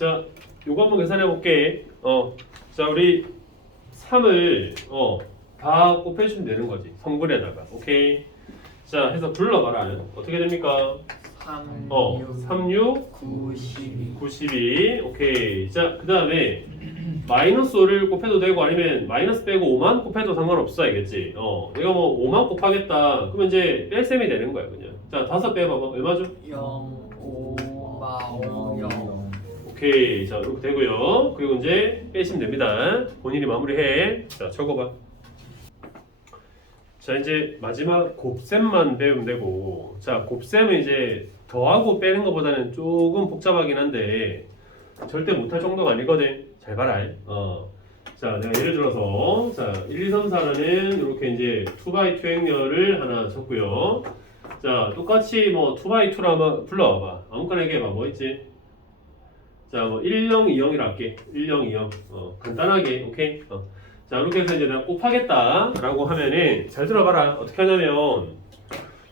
자, 요거 한번 계산해 볼게. 어, 자 우리 3을 어, 다 곱해주면 되는 거지. 성분에다가. 오케이. 자, 해서 불러봐라. 어떻게 됩니까? 3, 어, 3, 6, 92 92. 오케이. 자, 그 다음에 마이너스 5를 곱해도 되고 아니면 마이너스 빼고 5만 곱해도 상관없어 알겠지? 어, 내가 뭐 5만 곱하겠다. 그러면 이제 뺄셈이 되는 거야 그냥. 자, 다섯 빼봐봐. 얼마죠? 0, 5, 5, 0 오케이. 자, 이렇게 되고요. 그리고 이제 빼시면 됩니다. 본인이 마무리해. 자, 적어봐. 자, 이제 마지막 곱셈만 배우면 되고. 자, 곱셈은 이제 더하고 빼는 것보다는 조금 복잡하긴 한데 절대 못할 정도가 아니거든. 잘 봐라. 어. 자, 내가 예를 들어서 자, 1, 2, 3, 4라는 이렇게 이제 2x2 행렬을 하나 줬고요. 자, 똑같이 뭐 2x2로 한번 불러와봐. 아무거나 얘기해봐. 뭐 있지? 자, 뭐 10, 20이라 할게. 10, 20. 어, 간단하게. 오케이? 어. 자, 이렇게 해서 이제 내가 곱하겠다라고 하면은 잘 들어봐라. 어떻게 하냐면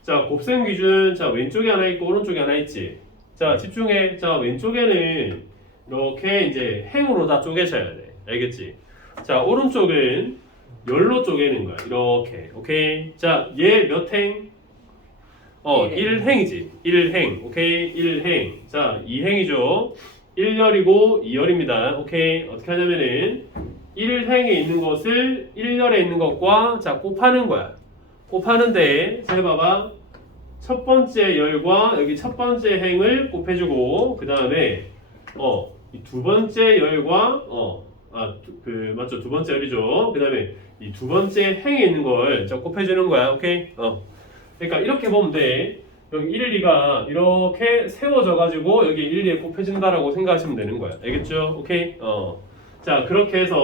자, 곱셈 기준 자, 왼쪽에 하나 있고 오른쪽에 하나 있지. 자, 집중해. 자, 왼쪽에는 이렇게 이제 행으로 다 쪼개셔야 돼. 알겠지? 자, 오른쪽은 열로 쪼개는 거야. 이렇게. 오케이? 자, 얘 몇 행? 어, 일행. 1행이지. 1행. 오케이? 1행. 자, 2행이죠. 1열이고 2열입니다. 오케이? 어떻게 하냐면은 1행에 있는 것을 1열에 있는 것과 자, 곱하는 거야. 곱하는데 잘 봐봐. 첫 번째 열과 여기 첫 번째 행을 곱해주고 그 다음에 어, 이두 번째 열과 어, 아, 두- 그 맞죠? 두 번째 열이죠. 그 다음에 이 두 번째 행에 있는 걸 자, 곱해주는 거야. 오케이? 어. 그러니까 이렇게 보면 돼. 여기 1, 2가 이렇게 세워져 가지고 여기 1, 2에 곱해진다라고 생각하시면 되는 거야. 알겠죠? 오케이? 어. 자, 그렇게 해서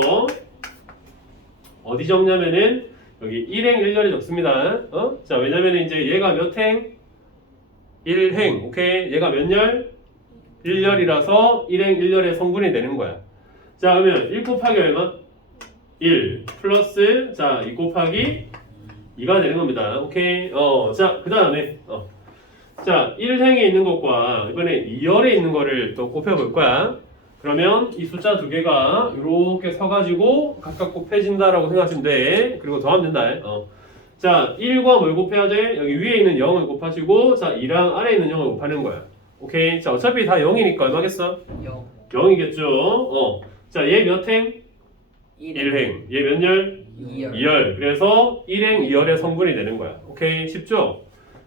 어디 적냐면은 여기 1행 1열에 적습니다. 어? 자, 왜냐면 이제 얘가 몇 행? 1행. 오케이? 얘가 몇 열? 1열이라서 1행 1열의 성분이 되는 거야. 자, 그러면 1 곱하기 얼마? 1 플러스 자, 2 곱하기 2가 되는 겁니다. 오케이? 어, 자, 그 다음에 어. 자, 1행에 있는 것과 이번에 2열에 있는 거를 또 곱해볼 거야. 그러면 이 숫자 두 개가 이렇게 서가지고 각각 곱해진다라고 생각하시면 돼. 그리고 더하면 된다. 어. 자, 1과 뭘 곱해야 돼? 여기 위에 있는 0을 곱하시고, 자, 2랑 아래에 있는 0을 곱하는 거야. 오케이. 자, 어차피 다 0이니까 얼마겠어? 0 0이겠죠. 어. 자, 얘 몇 행? 1행. 얘 몇 열? 2열 2열. 그래서 1행 2열의 성분이 되는 거야. 오케이. 쉽죠?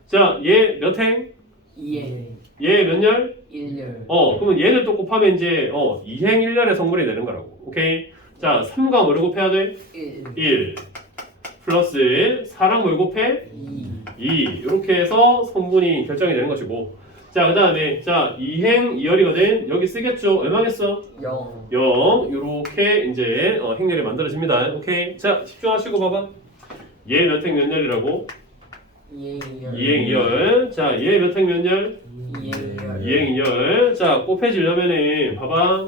자, 얘 몇 행? 2행 얘몇 열? 1열 어, 그러면 얘를 또 곱하면 이제 어, 2행 1열의 성분이 되는 거라고. 오케이. 자, 3과 뭐를 곱해야 돼? 1 1 플러스 4랑 뭘 곱해? 2 2 이렇게 해서 성분이 결정이 되는 것이고 자, 그 다음에 자, 2행 2열이거든. 여기 쓰겠죠? 얼마겠어? 0 0 이렇게 이제 어, 행렬이 만들어집니다. 오케이. 자, 집중하시고 봐봐. 얘 몇 행 몇 열이라고? 2행 2열 2행 2열. 자, 얘몇행 몇 열? 2행 2열 2행 2열. 자, 곱해지려면은 봐봐.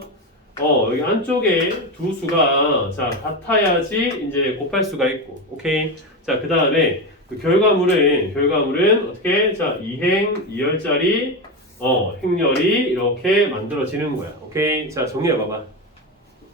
어, 여기 안쪽에 두 수가 자, 같아야지 이제 곱할 수가 있고. 오케이. 자, 그다음에 그 결과물은 결과물은 어떻게? 자, 2행 2열짜리 어, 행렬이 이렇게 만들어지는 거야. 오케이. 자, 정리해 봐봐.